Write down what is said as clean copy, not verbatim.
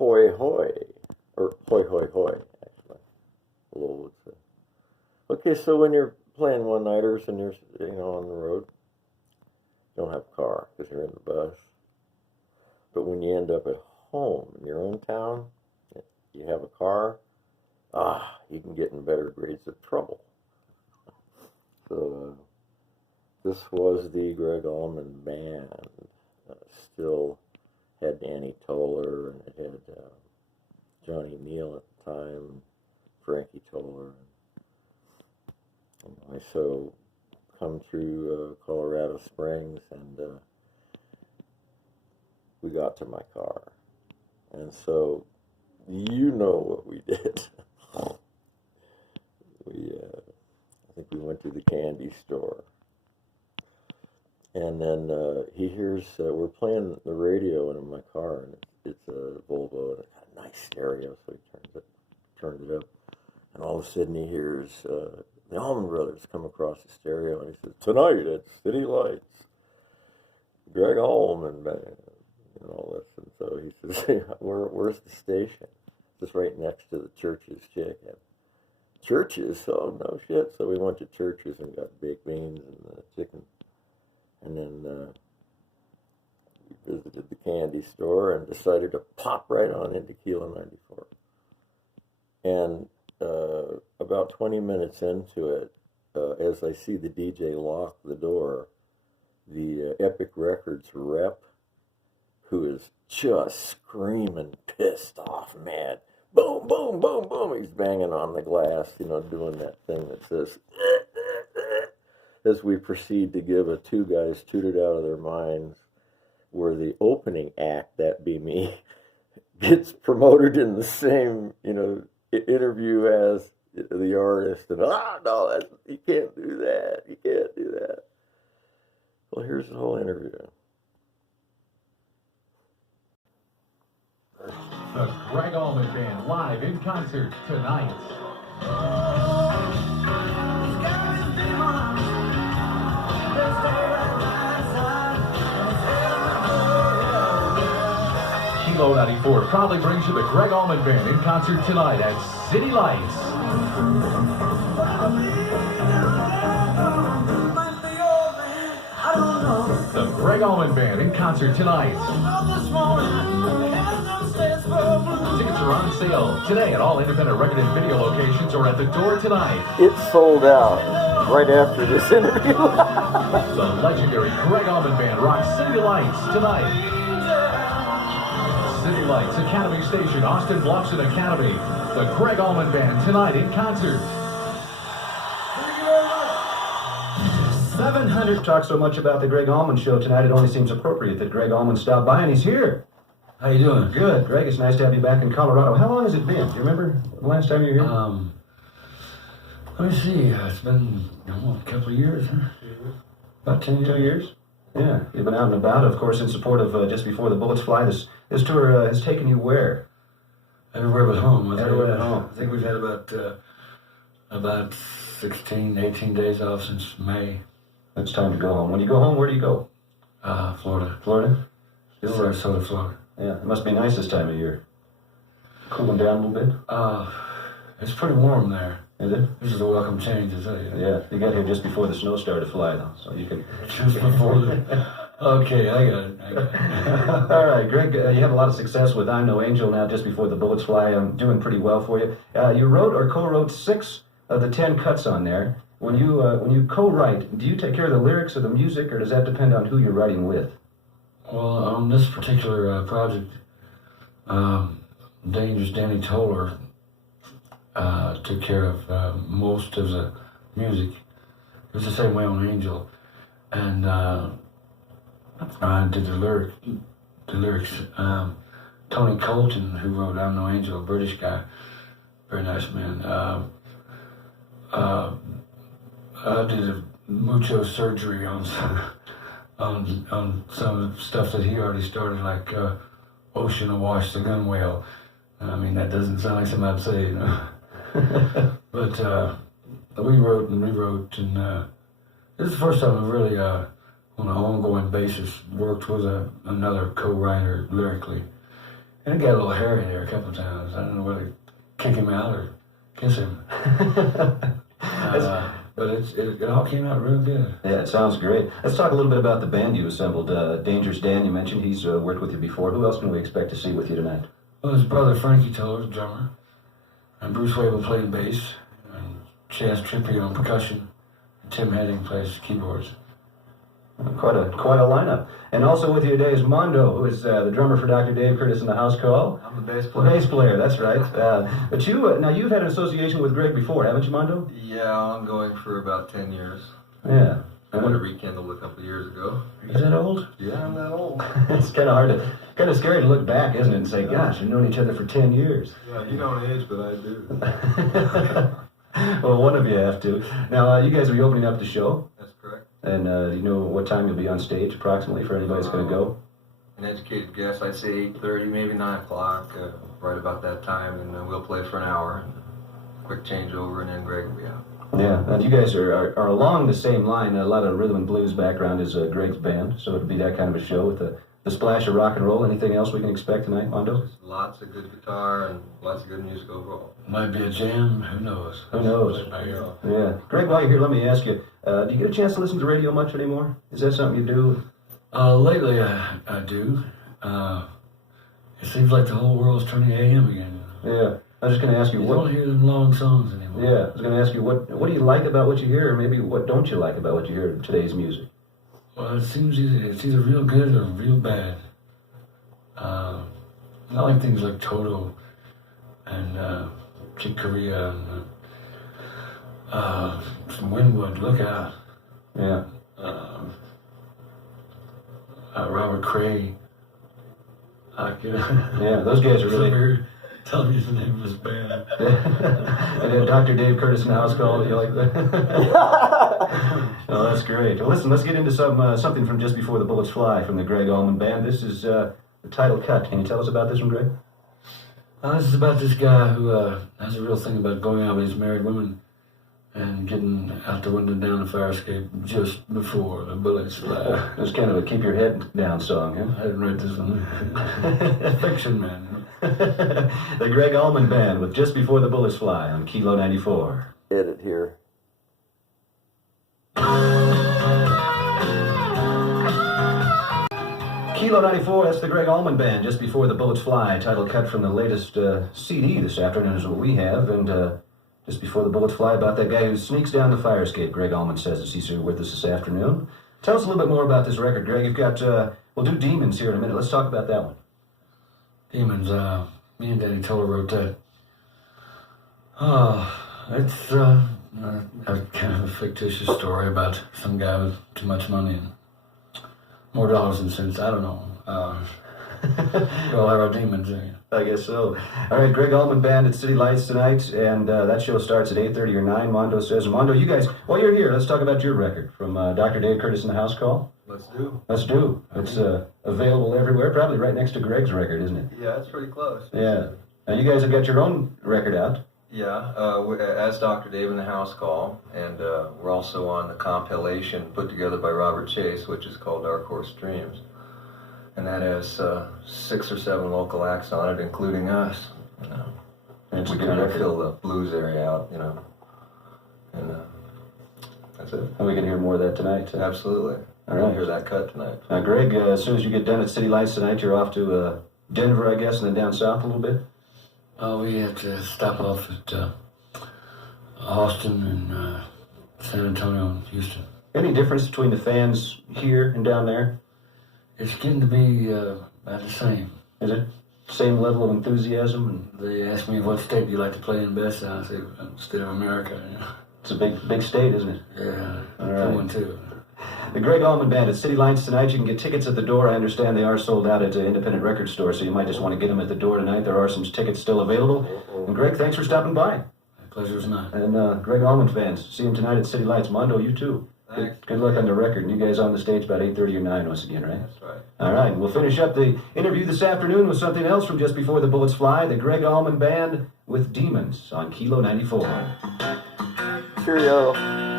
Hoy Hoy, or Hoy Hoy Hoy, actually. Lowell would say. Okay, so when you're playing one-nighters and you're, on the road, you don't have a car because you're in the bus. But when you end up at home in your own town, you have a car, you can get in better grades of trouble. So this was the Gregg Allman Band. Still had Danny Toller, and it had Johnny Neal at the time, Frankie Toller. And I so come through Colorado Springs, and we got to my car. And so you know what we did. I think we went to the candy store. And then he hears, we're playing the radio in my car, and it's a Volvo, and it's got a nice stereo, so he turned it up. And all of a sudden he hears the Allman Brothers come across the stereo, and he says, "Tonight at City Lights, Gregg Allman Band," and all this. And so he says, where's the station? It's right next to the Church's Chicken. Church's? Oh, no shit. So we went to Church's and got baked beans and chicken. And then we visited the candy store and decided to pop right on into Kilo 94. And about 20 minutes into it, as I see the DJ lock the door, the Epic Records rep, who is just screaming, pissed off, mad, boom, boom, boom, boom, he's banging on the glass, doing that thing that says, as we proceed to give a Two Guys Tooted Out of Their Minds, where the opening act, that be me, gets promoted in the same, interview as the artist, and no, you can't do that, you can't do that. Well, here's the whole interview. The Gregg Allman Band live in concert tonight. Kilo 94 proudly brings you the Gregg Allman Band in concert tonight at City Lights. The Gregg Allman Band in concert tonight. Tickets are on sale today at all independent record and video locations or at the door tonight. It's sold out right after this interview. The legendary Gregg Allman Band rocks City Lights tonight. City Lights, Academy Station, Austin Bluffs and Academy. The Gregg Allman Band tonight in concert. 700 talk so much about the Gregg Allman Show tonight, it only seems appropriate that Gregg Allman stopped by, and he's here. How you doing? Good, Greg. It's nice to have you back in Colorado. How long has it been? Do you remember the last time you were here? Let me see. It's been a couple of years, huh? About 10 years. 2 years? Yeah. You've been out and about, of course, in support of Just Before the Bullets Fly. This tour has taken you where? Everywhere but home. Everywhere but home. I think we've had about 16, 18 days off since May. It's time to go home. When you go home, where do you go? Florida. Florida? Sarasota, Florida. Yeah, it must be nice this time of year. Cooling down a little bit? It's pretty warm there. Is it? This is a welcome change, I tell you. Yeah, you got here just before the snow started to fly, though, so you can... Just before the... Okay, I got it. All right, Greg, you had a lot of success with I'm No Angel now, Just Before the Bullets Fly. I'm doing pretty well for you. You wrote or co-wrote 6 of the 10 cuts on there. When you co-write, do you take care of the lyrics or the music, or does that depend on who you're writing with? Well, on this particular project, Dangerous Danny Toller took care of most of the music. It was the same way on Angel, and I did the lyrics. Tony Colton, who wrote I'm No Angel, a British guy, very nice man. I did mucho surgery on some stuff that he already started, like Ocean Awash the Gun Whale. I mean, that doesn't sound like something I'd say, But we wrote and rewrote, and this is the first time we really, on an ongoing basis, worked with another co-writer lyrically. And it got a little hairy there a couple of times. I don't know whether to kick him out or kiss him. But it all came out real good. Yeah, it sounds great. Let's talk a little bit about the band you assembled. Dangerous Dan, you mentioned he's worked with you before. Who else can we expect to see with you tonight? Well, his brother Frankie Toller, drummer, and Bruce Wable playing bass, and Chaz Trippier on percussion, and Tim Heading plays keyboards. Quite a lineup. And also with you today is Mondo, who is the drummer for Dr. Dave Curtis in the house call. I'm the bass The player. bass player, that's right. But you, now you've had an association with Gregg before, haven't you, Mondo? Yeah, ongoing for about 10 years. Yeah. I would have rekindled a couple of years ago. Is that old? Yeah, I'm that old. It's kind of scary to look back, isn't it, and say, gosh, we've known each other for 10 years. Yeah, you don't age, but I do. Well, one of you have to. Now, you guys will be opening up the show, That's correct. and you know what time you'll be on stage, approximately, for anybody that's going to go? An educated guess, I'd say 8:30, maybe 9 o'clock, right about that time, and we'll play for an hour. Quick changeover, and then Greg will be out. Yeah, and you guys are along the same line. A lot of rhythm and blues background is Greg's band, so it'll be that kind of a show with the splash of rock and roll. Anything else we can expect tonight, Mondo? Just lots of good guitar and lots of good music overall. Might be a jam, who knows? Who knows? By ear. Yeah. Greg, while you're here, let me ask you, do you get a chance to listen to radio much anymore? Is that something you do? Lately I do. It seems like the whole world's turning AM again. Yeah. I was just going to ask you You what... don't hear them long songs anymore. Yeah, I was going to ask you, what do you like about what you hear, or maybe what don't you like about what you hear in today's music? Well, it seems it's either real good or real bad. I like things like Toto and Chick Corea and some Winwood, Look Out. Yeah. Robert Cray. Yeah, those guys are really... Tell me the name of his band. And then Dr. Dave Curtis in the house call. You like that? Oh, that's great. Well, listen, let's get into something from Just Before the Bullets Fly from the Gregg Allman Band. This is the title cut. Can you tell us about this one, Greg? This is about this guy who has a real thing about going out with his married women and getting out the window down the fire escape just before the bullets fly. It's kind of a keep your head down song, huh? I didn't write this one. Fiction, man. The Gregg Allman Band with Just Before the Bullets Fly on Kilo 94. Edit here. Kilo 94, that's the Gregg Allman Band, Just Before the Bullets Fly, title cut from the latest CD this afternoon is what we have, and Just Before the Bullets Fly, about that guy who sneaks down the fire escape, Gregg Allman says, as he's here with us this afternoon. Tell us a little bit more about this record, Greg. You've got, we'll do Demons here in a minute. Let's talk about that one. Demons, me and Danny Toller wrote that. It's a kind of a fictitious story about some guy with too much money and more dollars than cents. I don't know. We all have our demons. I guess so. All right, Gregg Allman Band at City Lights tonight, and that show starts at 8:30 or 9, Mondo says. Mondo, you guys, while you're here, let's talk about your record from Dr. Dave Curtis in the house call. Let's do. Let's do. It's available everywhere, probably right next to Greg's record, isn't it? Yeah, it's pretty close. Yeah. Now, you guys have got your own record out. Yeah, as Dr. Dave in the house call, and we're also on the compilation put together by Robert Chase, which is called Dark Horse Dreams. And that has 6 or 7 local acts on it, including us. And it's We a good kind of record. fill the blues area out, and that's it. And we can hear more of that tonight. Absolutely. All You'll right. hear that cut tonight. Now, Greg, as soon as you get done at City Lights tonight, you're off to Denver, I guess, and then down south a little bit? We have to stop off at Austin and San Antonio and Houston. Any difference between the fans here and down there? It's getting to be about the same. Is it? Same level of enthusiasm? And They ask me what state do you like to play in best, and I say state of America. it's a big state, isn't it? Yeah, All good right. one too. The Gregg Allman Band at City Lights tonight. You can get tickets at the door. I understand they are sold out at independent record stores, so you might just want to get them at the door tonight. There are some tickets still available. And Greg, thanks for stopping by. My pleasure's mine. And Gregg Allman fans, see him tonight at City Lights. Mondo, you too. Thanks. Good luck on the record. And you guys on the stage about 8:30 or 9 once again, right? That's right. All right. We'll finish up the interview this afternoon with something else from Just Before the Bullets Fly, the Gregg Allman Band with Demons on Kilo 94. Cheerio.